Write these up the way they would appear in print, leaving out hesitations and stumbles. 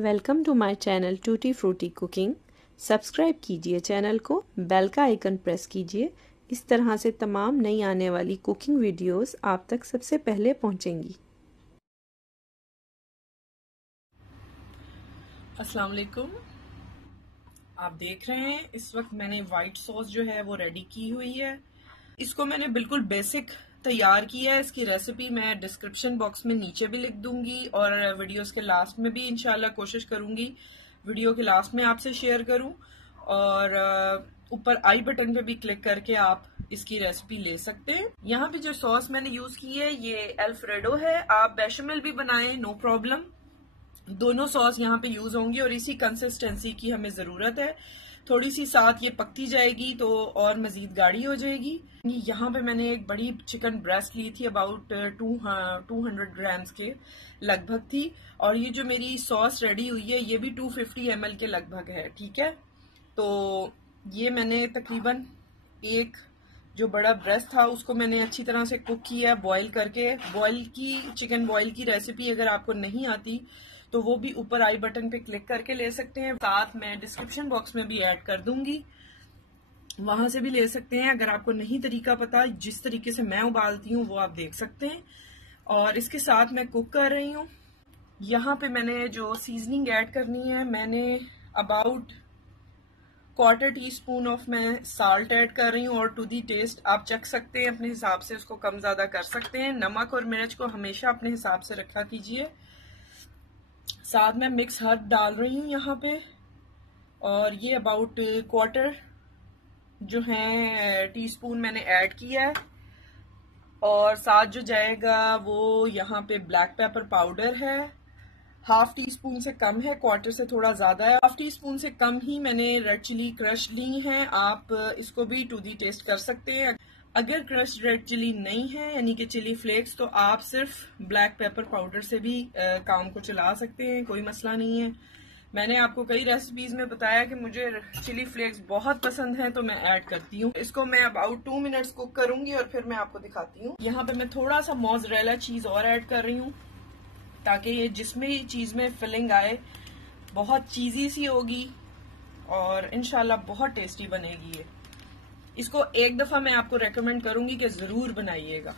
Welcome to my channel tutti frutti cooking. Subscribe कीजिए channel को, bell का icon press कीजिए। इस तरह से तमाम नई आने वाली कुकिंग वीडियोस आप तक सबसे पहले पहुंचेंगी। अस्सलाम वालेकुम। आप देख रहे हैं इस वक्त मैंने वाइट सॉस जो है वो रेडी की हुई है। इसको मैंने बिल्कुल बेसिक तैयार किया है। इसकी रेसिपी मैं डिस्क्रिप्शन बॉक्स में नीचे भी लिख दूंगी और वीडियोस के लास्ट में भी इंशाल्लाह कोशिश करूंगी वीडियो के लास्ट में आपसे शेयर करूं। और ऊपर आई बटन पे भी क्लिक करके आप इसकी रेसिपी ले सकते हैं। यहाँ पे जो सॉस मैंने यूज की है ये अल्फ्रेडो है। आप बेशमेल भी बनाएं, नो प्रॉब्लम। दोनों सॉस यहाँ पे यूज होंगी और इसी कंसिस्टेंसी की हमें जरूरत है। थोड़ी सी साथ ये पकती जाएगी तो और मजीद गाढ़ी हो जाएगी। यहाँ पे मैंने एक बड़ी चिकन ब्रेस्ट ली थी, अबाउट 200 ग्राम्स के लगभग थी। और ये जो मेरी सॉस रेडी हुई है ये भी 250 ml के लगभग है। ठीक है, तो ये मैंने तकरीबन एक जो बड़ा ब्रेस्ट था उसको मैंने अच्छी तरह से कुक किया, बॉईल करके। चिकन बॉईल की रेसिपी अगर आपको नहीं आती तो वो भी ऊपर आई बटन पे क्लिक करके ले सकते हैं। साथ मैं डिस्क्रिप्शन बॉक्स में भी ऐड कर दूंगी, वहां से भी ले सकते हैं। अगर आपको नहीं तरीका पता, जिस तरीके से मैं उबालती हूँ वो आप देख सकते हैं। और इसके साथ मैं कुक कर रही हूँ। यहाँ पे मैंने जो सीजनिंग ऐड करनी है, मैंने अबाउट क्वार्टर टीस्पून ऑफ मैं साल्ट ऐड कर रही हूँ। और टू दी टेस्ट आप चख सकते हैं अपने हिसाब से, उसको कम ज्यादा कर सकते हैं। नमक और मिर्च को हमेशा अपने हिसाब से रखा कीजिए। साथ में मिक्स हर्ब डाल रही हूँ यहाँ पे, और ये अबाउट क्वार्टर जो है टीस्पून मैंने ऐड किया है। और साथ जो जाएगा वो यहाँ पे ब्लैक पेपर पाउडर है, हाफ टी स्पून से कम है, क्वार्टर से थोड़ा ज्यादा है। हाफ टी स्पून से कम ही मैंने रेड चिली क्रश ली है। आप इसको भी टू दी टेस्ट कर सकते हैं। अगर क्रश रेड चिली नहीं है यानी कि चिली फ्लेक्स, तो आप सिर्फ ब्लैक पेपर पाउडर से भी काम को चला सकते हैं, कोई मसला नहीं है। मैंने आपको कई रेसिपीज में बताया कि मुझे चिली फ्लेक्स बहुत पसंद है तो मैं ऐड करती हूँ। इसको मैं अबाउट 2 मिनट्स कुक करूंगी और फिर मैं आपको दिखाती हूँ। यहाँ पे मैं थोड़ा सा मोज़रेला चीज और ऐड कर रही हूँ ताकि ये जिसमें चीज में फिलिंग आए, बहुत चीजी सी होगी और इंशाल्लाह बहुत टेस्टी बनेगी ये। इसको एक दफा मैं आपको रेकमेंड करूंगी कि जरूर बनाइएगा।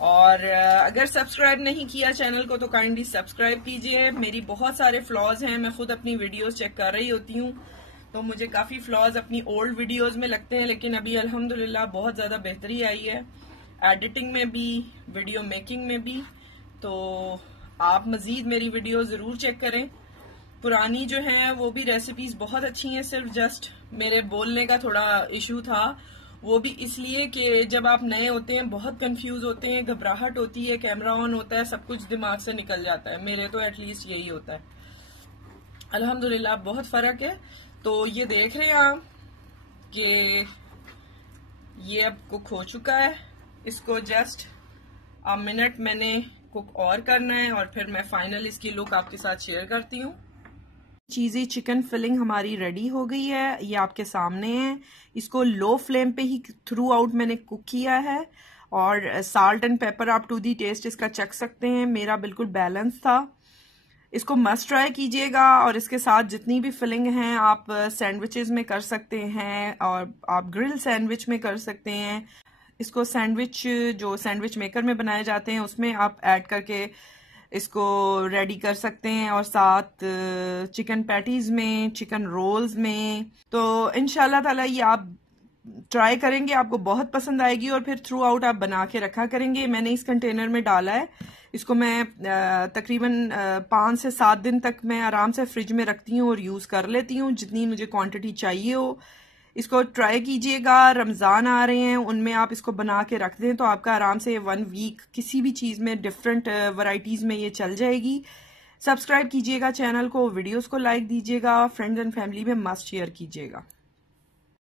और अगर सब्सक्राइब नहीं किया चैनल को तो काइंडली सब्सक्राइब कीजिए। मेरी बहुत सारे फ्लॉज हैं, मैं खुद अपनी वीडियोस चेक कर रही होती हूँ तो मुझे काफी फ्लॉज अपनी ओल्ड वीडियोस में लगते हैं, लेकिन अभी अल्हम्दुलिल्लाह बहुत ज्यादा बेहतरी आई है एडिटिंग में भी, वीडियो मेकिंग में भी। तो आप मजीद मेरी वीडियो जरूर चेक करें। पुरानी जो है वो भी रेसिपीज बहुत अच्छी हैं, सिर्फ जस्ट मेरे बोलने का थोड़ा इशू था। वो भी इसलिए कि जब आप नए होते हैं बहुत कंफ्यूज होते हैं, घबराहट होती है, कैमरा ऑन होता है, सब कुछ दिमाग से निकल जाता है। मेरे तो एटलीस्ट यही होता है। अल्हम्दुलिल्लाह बहुत फर्क है। तो ये देख रहे हैं आप कि ये अब कुक हो चुका है। इसको जस्ट अ मिनट मैंने कुक और करना है और फिर मैं फाइनल इसकी लुक आपके साथ शेयर करती हूँ। चीज़ी चिकन फिलिंग हमारी रेडी हो गई है, ये आपके सामने है। इसको लो फ्लेम पे ही थ्रू आउट मैंने कुक किया है। और साल्ट एंड पेपर आप टू दी टेस्ट इसका चख सकते हैं, मेरा बिल्कुल बैलेंस था। इसको मस्ट ट्राई कीजिएगा। और इसके साथ जितनी भी फिलिंग हैं आप सैंडविचेस में कर सकते हैं और आप ग्रिल सैंडविच में कर सकते हैं। इसको सैंडविच जो सैंडविच मेकर में बनाए जाते हैं उसमें आप ऐड करके इसको रेडी कर सकते हैं, और साथ चिकन पैटीज में, चिकन रोल्स में। तो इंशाल्लाह ताला ये आप ट्राई करेंगे, आपको बहुत पसंद आएगी और फिर थ्रू आउट आप बना के रखा करेंगे। मैंने इस कंटेनर में डाला है, इसको मैं तकरीबन 5 से 7 दिन तक मैं आराम से फ्रिज में रखती हूँ और यूज कर लेती हूँ जितनी मुझे क्वांटिटी चाहिए हो। इसको ट्राई कीजिएगा। रमजान आ रहे हैं, उनमें आप इसको बना के रख दें तो आपका आराम से 1 वीक किसी भी चीज में, डिफरेंट वैरायटीज में ये चल जाएगी। सब्सक्राइब कीजिएगा चैनल को, वीडियोस को लाइक दीजिएगा, फ्रेंड्स एंड फैमिली में मस्ट शेयर कीजिएगा।